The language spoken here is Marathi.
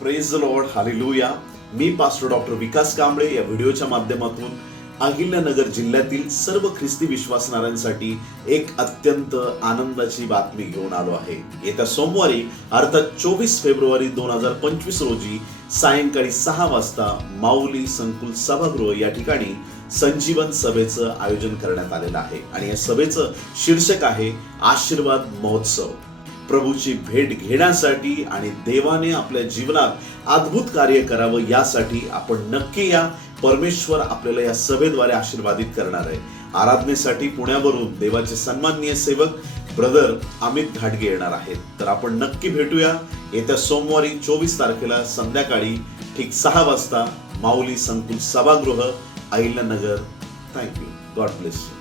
Praise the lord, hallelujah. मी पास्टर डॉक्टर विकास कांबळे या व्हिडिओच्या माध्यमातून अहिल्यानगर जिल्ह्यातील सर्व ख्रिस्ती विश्वासणाऱ्यांसाठी एक अत्यंत आनंदाची बातमी घेऊन आलो आहे. येत्या सोमवारी अर्थात 24 फेब्रुवारी 2025 रोजी सायंकाळी 6 वाजता माऊली संकुल सभागृह या ठिकाणी संजीवन सभेचं आयोजन करण्यात आलेलं आहे आणि या सभेचं शीर्षक आहे आशीर्वाद महोत्सव. प्रभूची भेट घेण्यासाठी आणि देवाने आपल्या जीवनात अद्भुत कार्य करावं यासाठी आपण नक्की या. परमेश्वर आपल्याला या सभेद्वारे आशीर्वादित करणार आहे. आराधनेसाठी पुण्यावरून देवाचे सन्माननीय सेवक ब्रदर अमित घाटगे येणार आहेत. तर आपण नक्की भेटूया येत्या सोमवारी 24 तारखेला संध्याकाळी ठीक 6 वाजता माऊली संकुल सभागृह, Ahilyanagar. Thank you. God bless you.